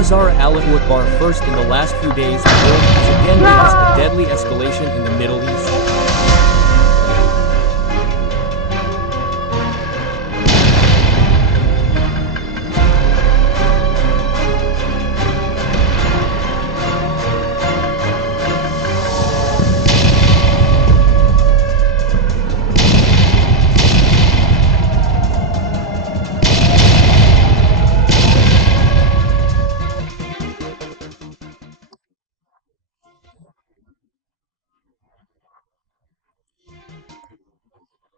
Allah Zahra Allahu Akbar. First, in the last few days, the world has again witnessed a deadly escalation in the Middle East.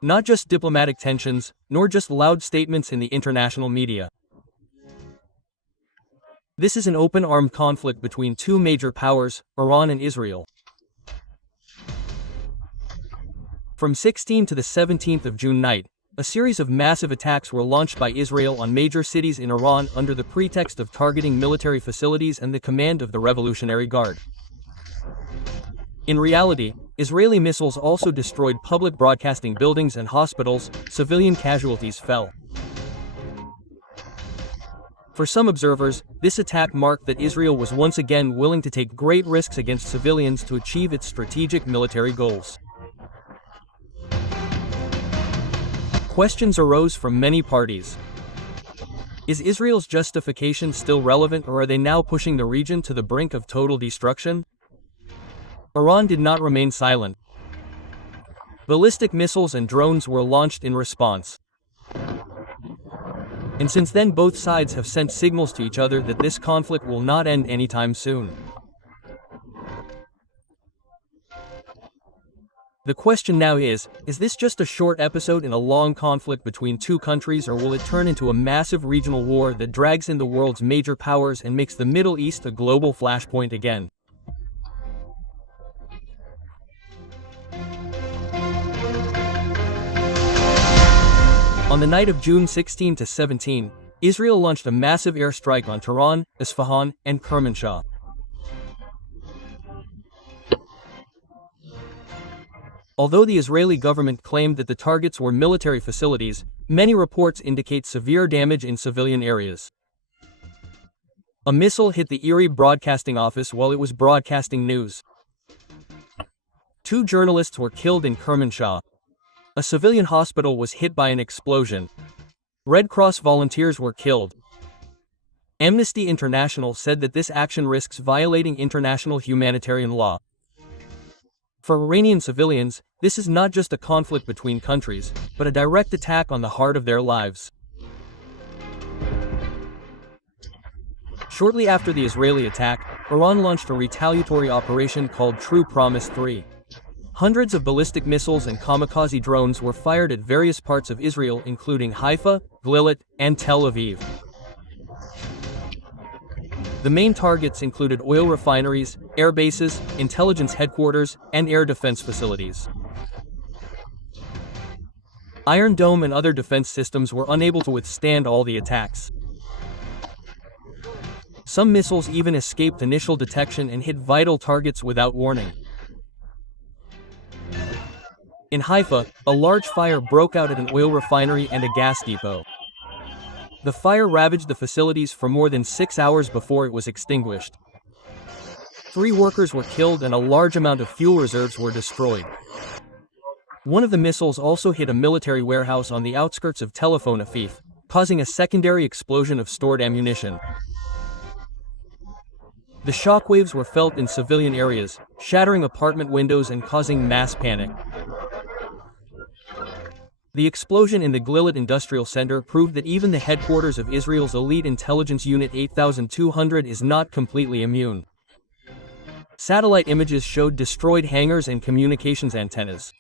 Not just diplomatic tensions, nor just loud statements in the international media. This is an open armed conflict between two major powers, Iran and Israel. From 16 to the 17th of June night, a series of massive attacks were launched by Israel on major cities in Iran under the pretext of targeting military facilities and the command of the Revolutionary Guard. In reality, Israeli missiles also destroyed public broadcasting buildings and hospitals. Civilian casualties fell. For some observers, this attack marked that Israel was once again willing to take great risks against civilians to achieve its strategic military goals. Questions arose from many parties. Is Israel's justification still relevant, or are they now pushing the region to the brink of total destruction? Iran did not remain silent. Ballistic missiles and drones were launched in response. And since then, both sides have sent signals to each other that this conflict will not end anytime soon. The question now is this just a short episode in a long conflict between two countries, or will it turn into a massive regional war that drags in the world's major powers and makes the Middle East a global flashpoint again? On the night of June 16 to 17, Israel launched a massive airstrike on Tehran, Isfahan, and Kermanshah. Although the Israeli government claimed that the targets were military facilities, many reports indicate severe damage in civilian areas. A missile hit the IRI broadcasting office while it was broadcasting news. 2 journalists were killed in Kermanshah. A civilian hospital was hit by an explosion. Red Cross volunteers were killed. Amnesty International said that this action risks violating international humanitarian law. For Iranian civilians, this is not just a conflict between countries, but a direct attack on the heart of their lives. Shortly after the Israeli attack, Iran launched a retaliatory operation called True Promise 3. Hundreds of ballistic missiles and kamikaze drones were fired at various parts of Israel, including Haifa, Glilot, and Tel Aviv. The main targets included oil refineries, air bases, intelligence headquarters, and air defense facilities. Iron Dome and other defense systems were unable to withstand all the attacks. Some missiles even escaped initial detection and hit vital targets without warning. In Haifa, a large fire broke out at an oil refinery and a gas depot. The fire ravaged the facilities for more than 6 hours before it was extinguished. 3 workers were killed and a large amount of fuel reserves were destroyed. One of the missiles also hit a military warehouse on the outskirts of Tel Aviv, causing a secondary explosion of stored ammunition. The shockwaves were felt in civilian areas, shattering apartment windows and causing mass panic. The explosion in the Glilot Industrial Center proved that even the headquarters of Israel's elite intelligence unit 8200 is not completely immune. Satellite images showed destroyed hangars and communications antennas.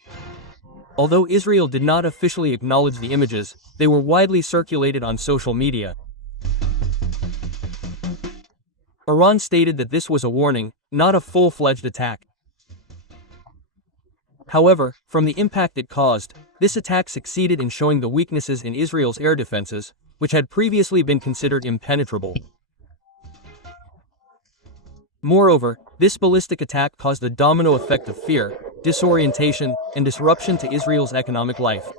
Although Israel did not officially acknowledge the images, they were widely circulated on social media. Iran stated that this was a warning, not a full-fledged attack. However, from the impact it caused, this attack succeeded in showing the weaknesses in Israel's air defenses, which had previously been considered impenetrable. Moreover, this ballistic attack caused a domino effect of fear, disorientation, and disruption to Israel's economic life.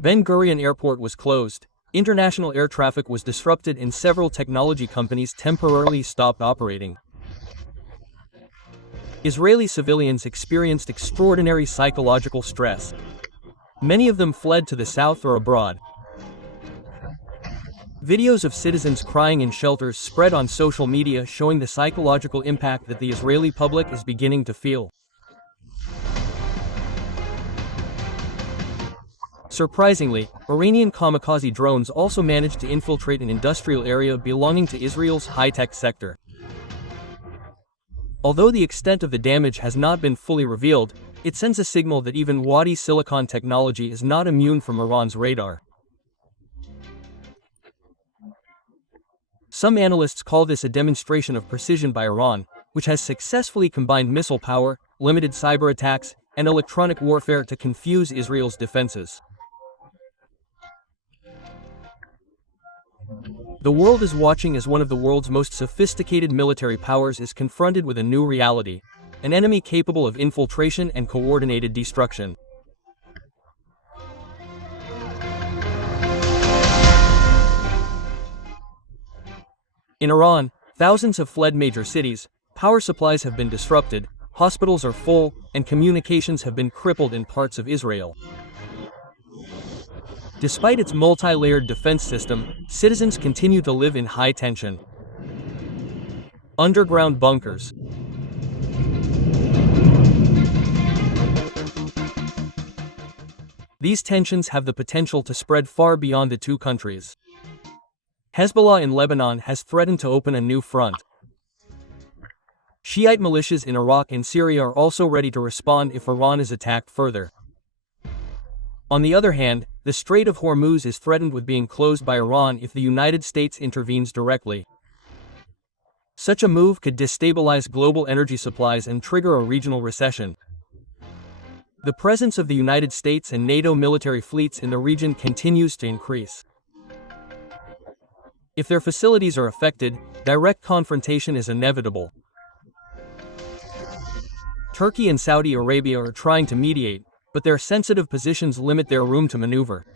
Ben Gurion Airport was closed, International air traffic was disrupted and several technology companies temporarily stopped operating. Israeli civilians experienced extraordinary psychological stress. Many of them fled to the south or abroad. Videos of citizens crying in shelters spread on social media showing the psychological impact that the Israeli public is beginning to feel. Surprisingly, Iranian kamikaze drones also managed to infiltrate an industrial area belonging to Israel's high-tech sector. Although the extent of the damage has not been fully revealed, it sends a signal that even Wadi Silicon technology is not immune from Iran's radar. Some analysts call this a demonstration of precision by Iran, which has successfully combined missile power, limited cyber attacks, and electronic warfare to confuse Israel's defenses. The world is watching as one of the world's most sophisticated military powers is confronted with a new reality, an enemy capable of infiltration and coordinated destruction. In Iran, thousands have fled major cities, power supplies have been disrupted, hospitals are full, and communications have been crippled in parts of Israel. Despite its multi-layered defense system, citizens continue to live in high tension. Underground bunkers. These tensions have the potential to spread far beyond the two countries. Hezbollah in Lebanon has threatened to open a new front. Shiite militias in Iraq and Syria are also ready to respond if Iran is attacked further. On the other hand, the Strait of Hormuz is threatened with being closed by Iran if the United States intervenes directly. Such a move could destabilize global energy supplies and trigger a regional recession. The presence of the United States and NATO military fleets in the region continues to increase. If their facilities are affected, direct confrontation is inevitable. Turkey and Saudi Arabia are trying to mediate, but their sensitive positions limit their room to maneuver.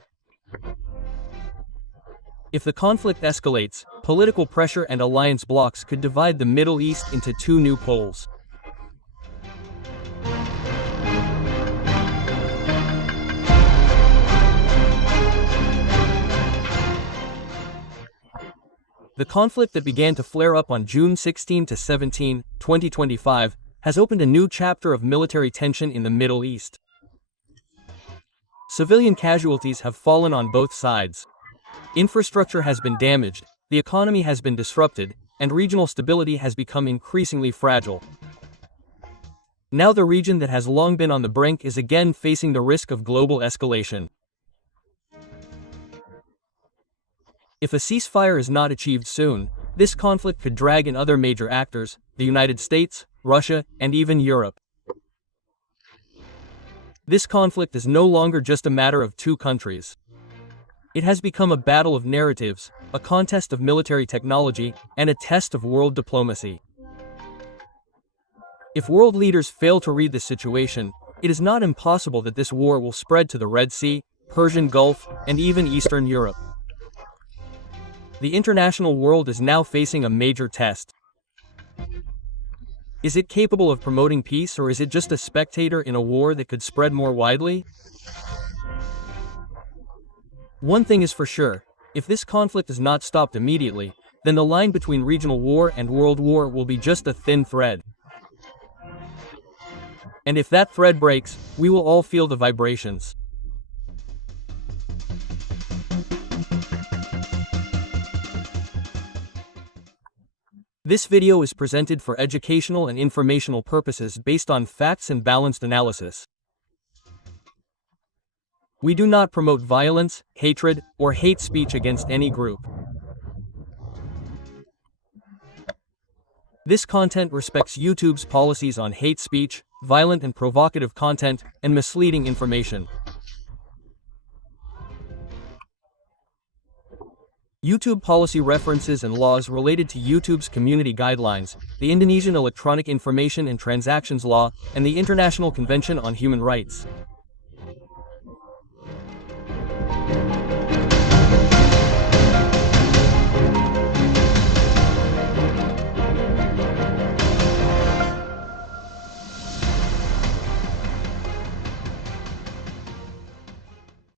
If the conflict escalates, political pressure and alliance blocs could divide the Middle East into two new poles. The conflict that began to flare up on June 16 to 17, 2025, has opened a new chapter of military tension in the Middle East. Civilian casualties have fallen on both sides. Infrastructure has been damaged, the economy has been disrupted, and regional stability has become increasingly fragile. Now the region that has long been on the brink is again facing the risk of global escalation. If a ceasefire is not achieved soon, this conflict could drag in other major actors, the United States, Russia, and even Europe. This conflict is no longer just a matter of two countries. It has become a battle of narratives, a contest of military technology, and a test of world diplomacy. If world leaders fail to read this situation, it is not impossible that this war will spread to the Red Sea, Persian Gulf, and even Eastern Europe. The international world is now facing a major test. Is it capable of promoting peace, or is it just a spectator in a war that could spread more widely? One thing is for sure, if this conflict is not stopped immediately, then the line between regional war and world war will be just a thin thread. And if that thread breaks, we will all feel the vibrations. This video is presented for educational and informational purposes based on facts and balanced analysis. We do not promote violence, hatred, or hate speech against any group. This content respects YouTube's policies on hate speech, violent and provocative content, and misleading information. YouTube policy references and laws related to YouTube's community guidelines, the Indonesian Electronic Information and Transactions Law, and the International Convention on Human Rights.